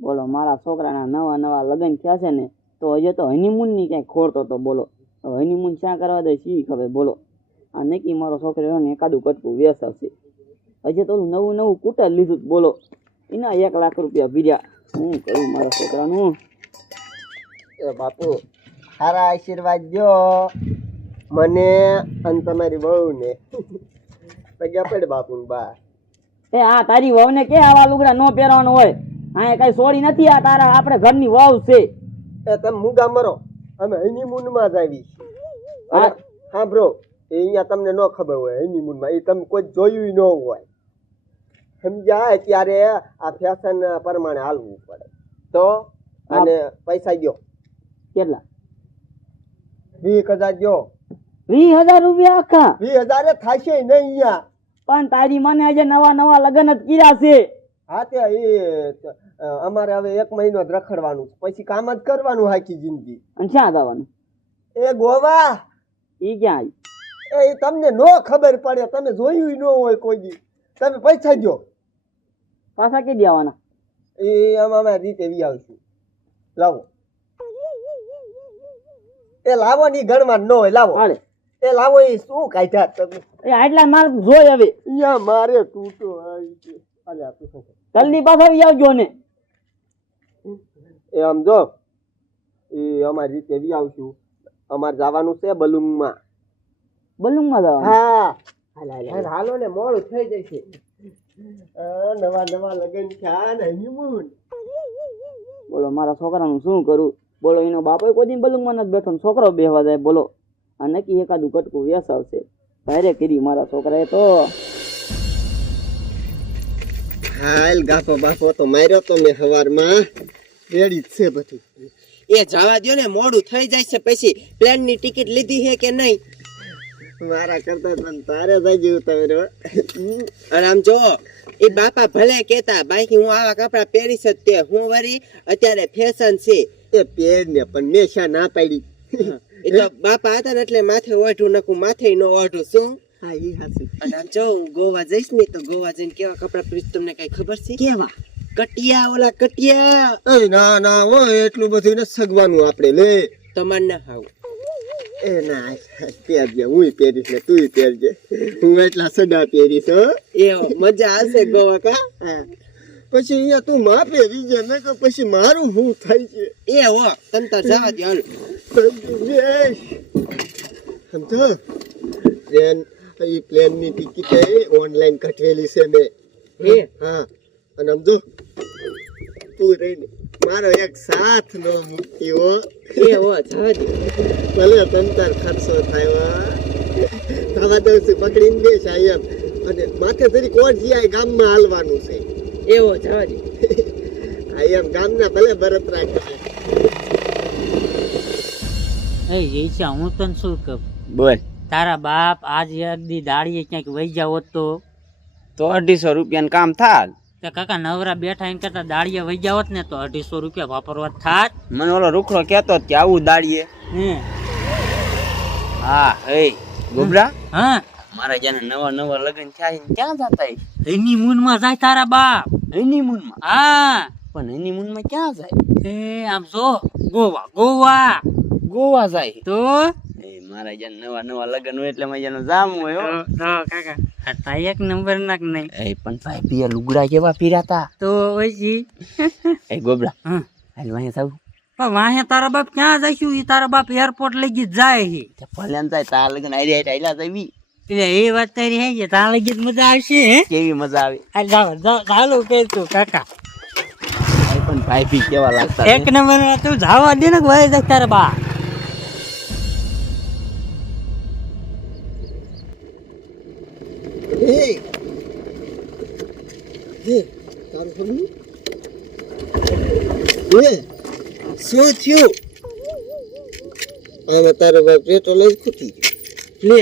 બોલો મારા છોકરાના નવા નવા લગ્ન થયા છે ને તો હજે તો હનીમૂનની ક્યાંય ખોરતો તો બોલો. હનીમૂન શા કરવા દે શી ખબર બોલો. આ નક્કી મારો છોકરો ને એકાદું કટકું વેસાવશે. હજે તો નવું નવું કૂટર લીધું બોલો. એના એક લાખ રૂપિયા ભીર્યા શું કરું મારા છોકરાનું? એ બાપુ સારા આશીર્વાદ દો. મને અને તમારી વહુને. પગ્યા પડે બાપુ બા એ આ તારી વહુને કે આવા લુગડા નો પહેરવાનું હોય? આ કઈ સોરી નથી આ તારા આપણે ઘરની વાવ છે. એ તમે મુગા મરો. અમે હનીમૂનમાં જ આવી હા. હા બ્રો એ અહીંયા તમને ન ખબર હોય હનીમૂનમાં એ તમે કોઈ જોયું ન હોય. સમજ્યા ત્યારે આ ફેશન પ્રમાણે હાલવું પડે. તો અને પૈસા ગયો કેટલા? વીસ હજાર ગયો વીસ હજાર રૂપિયા આખા? વીસ હજાર થશે નહીં અહીંયા. પણ તારી મને આજે નવા નવા લગ્ન જ કર્યા છે. હા તે એ અમારે હવે એક મહિનો જ રખડવાનું. પછી કામ જ કરવાનું હાકી જિંદગી. અને ક્યાં જવાનું? એ ગોવા. ઈ ક્યાં એ તમને નો ખબર પડે તમે જોયું ન હોય કોઈ દી. તમે પૈસા જો પાછા કઈ દેવાના? એ આમ અમે રીતે વી આવશું. લાવો. એ લાવો ની ગણવા ન હોય લાવો. એ લાવો એ શું કાઢ્યા તમે? એ આટલા માલ જોઈ હવે. અહીંયા મારે તૂટો આવી છે આ તું જલ્દી પાછા આવી આવજો ને. એ આમ જો એ અમારી રીતે વી આવશું. અમારે જવાનું છે બલુંગમાં બલુંગમાં જવાનું? હા. હાલો ને મોડું થઈ જશે નવા નવા લગ્ન થયા ને. બોલો મારા છોકરાનું શું કરું? બોલો એનો બાપો કોઈ દિન બલુંગમાં નથી બેઠો છોકરો બેહવા જાય બોલો. આ નક્કી એકાદું કટકું વેસાવશે ભારે કરી મારા છોકરાએ તો. હાલ ગાફો બાફો તો માર્યો તો મેં સવારમાં રેડી છે બધું. એ જવા દો ને મોડું થઈ જાય છે પછી પ્લેનની ટિકિટ લીધી છે કે નહીં? મારા કરતા પણ તારે થઈ ગયું તમે અને આમ જો એ બાપા ભલે કેતા બાકી હું આવા કપડા પહેરીશ જ તે હું વરી? અત્યારે ફેશન છે. એ પહેર ને પણ મેં શા ના પાડી. એ તો બાપા હતા ને એટલે માથે ઓઢું નકું માથે નો ઓઢું શું? હા એ હાસું અને આમ જો હું ગોવા જઈશ ને તો ગોવા જઈને કેવા કપડા પહેરીશ તમને કઈ ખબર છે? કેવા? કટિયા ઓલા કટિયા. એ ના ના હો એટલું બધું ને સગવાનું આપણે લે. તમાર ના હાવ. એ ના પહેરજે હું પહેરીશ ને તું પહેરજે. હું એટલા સડા પહેરીશ હો. એ મજા આવશે ગોવા કા? હા. પછી અહીંયા તું માં પહેરી છે ને કે પછી મારું શું થાય છે? એ હો તંતર તાર જવા દે હાલ. સમજો ટ્રેન એ પ્લેનની ટિકિટ ઓનલાઈન કટવેલી છે મેં. હે? હા અને સમજો તું રહીને. મારો એક સાથ નો મૂકી હો. એ હો જવા ભલે તંતર ખર્ચો થાય થવા દઉં છું પકડીને બેસ એમ અને માથે જરી કોણ જીઆઈ ગામમાં હાલવાનું છે? એવો જાજ. આયમ આ એમ ગામના ભલે ભરત રાખે એ ઈચ્છા હું તને શું કહું? બોલ. તારા બાપ આજ દી દાડીએ ક્યાંક વહી જાવ હોત તો? તો અઢીસો રૂપિયાનું કામ થાત. કે કાકા નવરા બેઠા એમ કરતા દાડીએ વહી જાવ ને તો અઢીસો રૂપિયા વાપરવા થાત. મને ઓલો રૂખડો કેતો કે આવું દાડીએ હા. હે ગોબરા? હા. મારા જાને નવા નવા લગ્ન થયા ક્યાં જતા એની મૂનમાં જાય તારા બાપ. હનીમૂનમાં? હા. પણ હનીમૂનમાં ક્યાં જાય? એ આમ જો ગોવા ગોવા. ગોવા જાય તો? એ મારા જન નવા નવા લગન હોય એટલે મારે જ્યાં જામ હોય હો. તો કાકા. હતા એક નંબર નાક નહીં. એ પણ ભાઈ પિયા લુગડા કેવા પીરાતા. તો ઓજી એ ગોબડા હા. હાલ વાહે જાવ પણ વાહે તારા બાપ ક્યાં જઈશું? ઈ તારા બાપ એરપોર્ટ લઈ ગઈ જાય હે. તે ભલે જાય તાર લગન આઈ રહ્યા આઈલા જઈવી. એટલે એ વાત તારી હે છે તારા લઈ મજા આવશે હે? કેવી મજા આવે? આ જાઓ ચાલો કે તું કાકા પણ ભાઈ ભી કેવા લાગતા એક નંબર તું જાવા દે ને ભાઈ જાય તારા બા હે શું થયું? આમાં તારો બાપ પેટ્રોલ લઈ ખૂટી લે,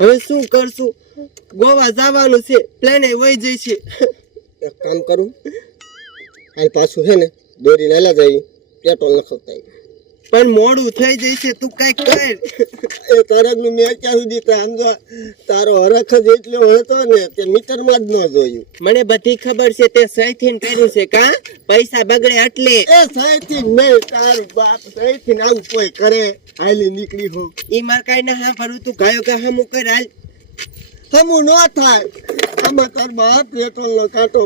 હવે શું કરશું? ગોવા જવાનું છે પ્લેન વહી જઈ છે એક કામ કરું, હાલ પાછું હે ને દોરી નાલા જાય, પેટ્રોલ નખવતા પણ મોડું થઈ જશે તું કંઈક કર. એ તરગનું મેં અત્યાર સુધી આમ તારો હરખ જ એટલો હતો ને તે મીટરમાં જ ન જોયું. મને બધી ખબર છે તે સહીથી કર્યું છે કા? પૈસા બગડે એટલે. એ સહીથી મેં તારું બાપ સહીથી આવું કોઈ કરે. હાલી નીકળી હો. ઈ માર કઈ ના હા ભરું તું ગાયો કે હમું કર હાલ. હમું ન થાય. આમાં તાર બાપ પેટ્રોલ નો કાંટો.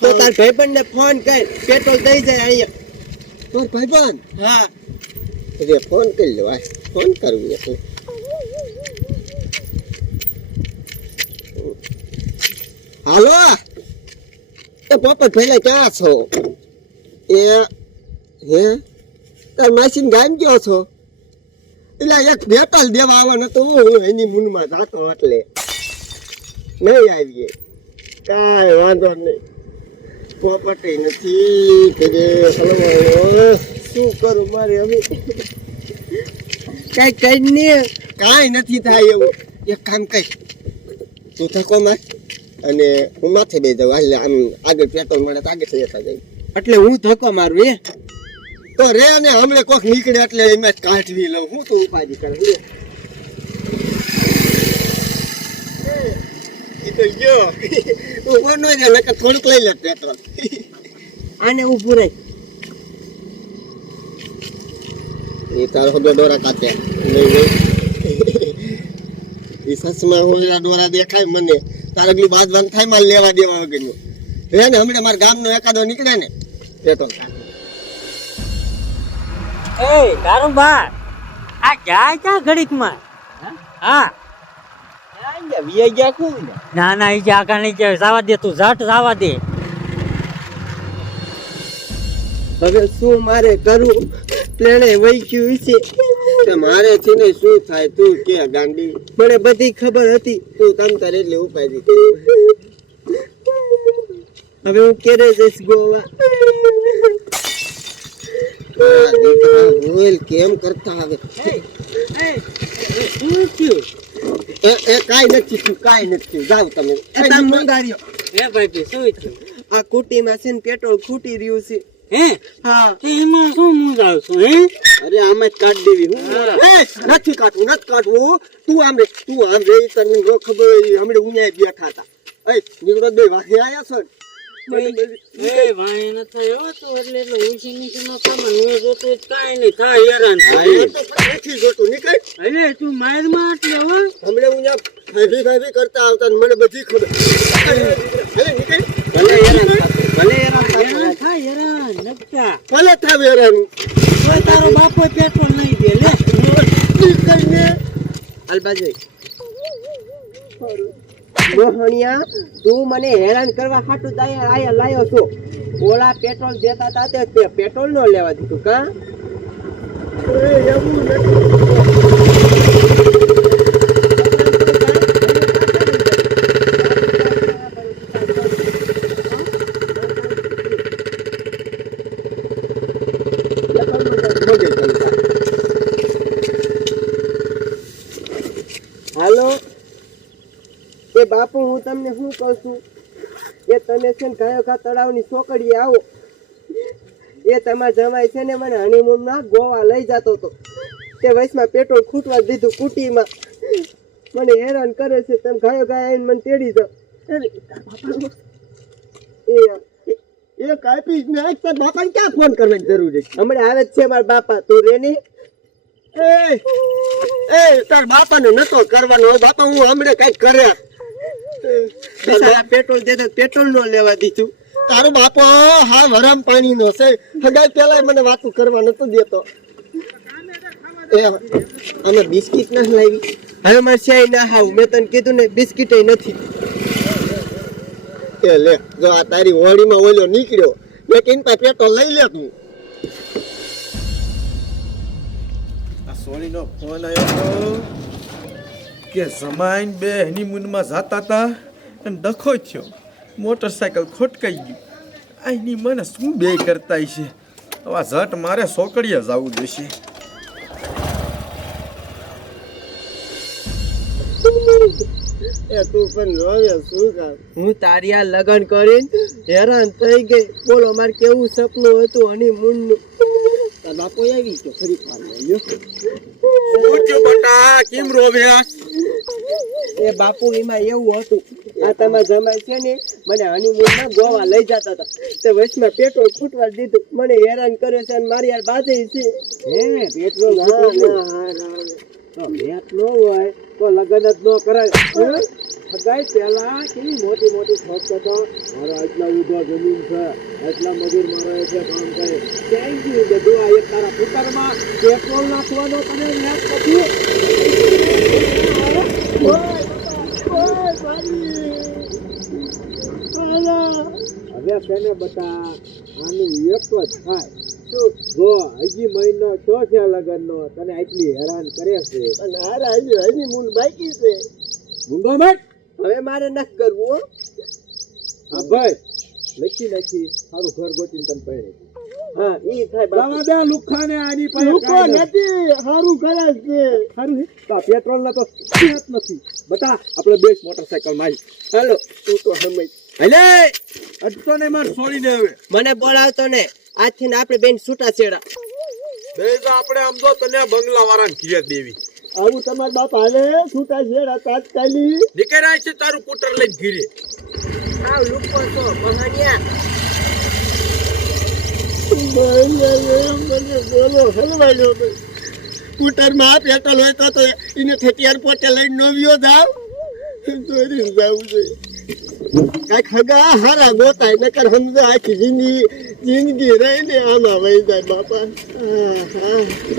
તો તાર ભાઈબંધ ને ફોન કર પેટ્રોલ દઈ જાય અહીંયા. તો ભાઈબંધ? હા. રે ફોન કરી લેવાય ફોન કરવું એટલે હાલો? એ પોપટ પહેલા ક્યાં છો? એ, હે? તાર માસીન ગામ ગયો છો? એટલે એક બેટલ દેવા આવવાનો તો હું એની મૂનમાં જાતો એટલે. નહીં આવીએ. કાંઈ વાંધો નહીં. પોપટી નથી કે જે શું કરું મારે હવે? કઈ કઈ ને કાંઈ નથી થાય એવું. એક કામ કઈ તું થકો માર. અને હું માથે બે જાઉં. હાલ, આમ આગળ પેટ્રોલ મળે તો આગળ લેતા જાય એટલે હું ધક્કો મારું એ. તો રે ને હમણે કોક નીકળે એટલે એમાં જ કાઢવી લઉં. હું તો ઉપાધિ કરે. લે. તો ગયો ઊભો ન રહે થોડુંક લઈ લે પેટ્રોલ. આને ઉભું રહી એ તારો હદો દોરા નહીં એ સસમાં હોળીના દોરા દેખાય મને. તારે પેલી બાંધવાનું થાય મારે લેવા દેવા વગરનું. રે ને હમણાં મારા ગામનો એકાદો નીકળે ને પેટ્રોલ એ તારું બા આ ક્યાં ઘડીકમાં હા? વીઆઈ ગયા કોણ ના ના એ આગળ નહીં જાય જવા દે તું ઝટ જવા દે. હવે શું મારે કરવું? પ્લેને વહી ગયું છે મારે છે ને શું થાય તું કે ગાંડી? મને બધી ખબર હતી. તું તમ તારે એટલે ઉપાધિ હવે હું ક્યારે જઈશ ગોવા? ભૂલ કેમ કરતા આવે? શું થયું? એ એ કાંઈ નથી થયું કાઈ નથી જાવ તમે. એ તાર મંગાર્યો હે ભાઈ શું થયું? આ કુટીમાં છે ને પેટ્રોલ ખૂટી રહ્યું છે. હે? હા. તે એમાં શું મૂંઝાવ છું હે? અરે આમાં જ કાઢ દેવી હું નથી કાઢવું નથી કાઢવું તું આમ તું આમ રે તને નો ખબર હોય, હમણાં ઉન્યાય બેઠા હતા. એ નીકળો બે વાગે આયા છો ને? મને બધી- એ ભાઈ ન થાય હવે તો એટલે એટલે ઉછી નીચેમાં કામ હું જોતું જ નહીં થાય હેરાન. નથી જોતું નીકળ. અરે તું મારમાં એટલે હવે હમણાં ઉન્યા કરતા આવતા મને બધી ખબર. ભલે નીકળ. ભલે હેરાન ભલે હેરાન થાતો. હેરાન થાય હેરાન નકટા ભલે થાવ હેરાન? કોઈ તારો બાપો પેટ્રોલ નહીં દે લે. નીકળને અલબાજુ મોહણિયા તું મને હેરાન કરવા હાટું દાયા આયા લાયો છો. ઓલા પેટ્રોલ દેતા તા તે પેટ્રોલ નો લેવા દીધું કા? એ એવું નથી મગે ચાલતા હાલો એ હું તમને શું કહું છું? એ તમે છે ને કયો કા તળાવની ચોકડીએ આવો. એ તમારા જમાય છે ને મને હનીમૂનમાં ગોવા લઈ જતો હતો. તે વયસમાં પેટ્રોલ ખૂટવા દીધું કુટીમાં. મને હેરાન કરે છે તમે ગાયો ગાય આવીને મને તેડી જાઓ. એ એ કાપી જ નાખ તાર બાપાને ક્યાં ફોન કરવાની જરૂર છે? હમણાં આવે છે મારા બાપા તું રેની? એ એ તાર બાપાને નતો કરવાનો. બાપા હું હમણે કંઈક કર્યા. પેટ્રોલ દેતા પેટ્રોલ નો લેવા દીધું. તારો બાપો હા વરામ પાણી નો છે. હગાઈ પેલા મને વાતું કરવા નતો દેતો. અમે બિસ્કિટ ના લાવી. હવે મારે ચાય ના હાવ. મેં તને કીધું ને બિસ્કિટ નથી. એ લે જો આ તારી હોળીમાં ઓલો નીકળ્યો. મેં કીન પા પેટ્રોલ લઈ લે તું. આ સોનીનો ફોન આવ્યો કે જમાઈન બે હનીમૂનમાં જાતા હતા અને ડખો થયો. મોટરસાયકલ ખોટકાઈ ગયું. આની મને શું બે કરતા છે? હવે ઝટ મારે સોકડીએ જવું જોઈશે. એ તું પણ રોવે શું કામ? હું તારી આ લગન કરીને હેરાન થઈ ગઈ. બોલો મારે કેવું સપનું હતું હનીમૂનનું તાર બાપો આવી ગયો ફરી પાર લ્યો બટા કેમ રોવ્યા એ બાપુ એમાં એવું હતું. આ તમારા જમાઈ છે ને મને હનીમૂનમાં ગોવા લઈ જતા હતા. તે વચમાં પેટ્રોલ ફૂટવા દીધું. મને હેરાન કર્યો છે અને મારી યાર બાજે છે. હે પેટ્રોલ હા ના હા તો ભેટ ન હોય તો લગન જ ન કરાય. સગાઈ પહેલા કેવી મોટી મોટી શોખ કરતો મારો આટલા ઊભા જમીન છે આટલા મજૂર મારો છે કામ કરે. થેન્ક યુ બધું આ એક તારા પુત્રમાં પેટ્રોલ નાખવાનો તને યાદ નથી. હવે તેને બતા આનું એક જ થાય. જો હજી મહિનો છો છે લગનનો તને આટલી હેરાન કરે છે. અને હારા હજી હજી મૂન બાકી છે. મૂંગો મત હવે મારે ન કરવું હા. ભાઈ. લખી નાખી સારું ઘર ગોતીને તને પહેરે હા ઈ થાય બાબા દે લુખાને આની પાસે લુખો નથી સારું કરે છે. સારું તા પેટ્રોલ ના તો કિંમત નથી. બતા આપણે બે મોટરસાઇકલ મારી હાલો તું તો સમજ અલે અટતો ને માર છોડીને હવે. મને બોલાવતો ને. આજથી ને આપણે બેન છૂટા છેડા. બે તો આપણે આમ તો તને બંગલા વાળાને ઘીરે દેવી. આવું તમારા બાપ હાલે? છૂટા છેડા તાત્કાલી નીકળ્યા છે તારું કુટર લઈને ઘીરે. આવ લુકો છો મહાનિયા મને બોલો હલવાયો સ્કૂટરમાં આ પેટ્રોલ હોય તો તો એને ઠેટિયાર પોતે લઈને નોવ્યો જાવ. દોરી જાવું છે. કાંઈક હગા હારા ગોતાય નકર સમજો આખી જિંદગી જિંદગી રહીને આમાં વહી જાય બાપા. હા હા.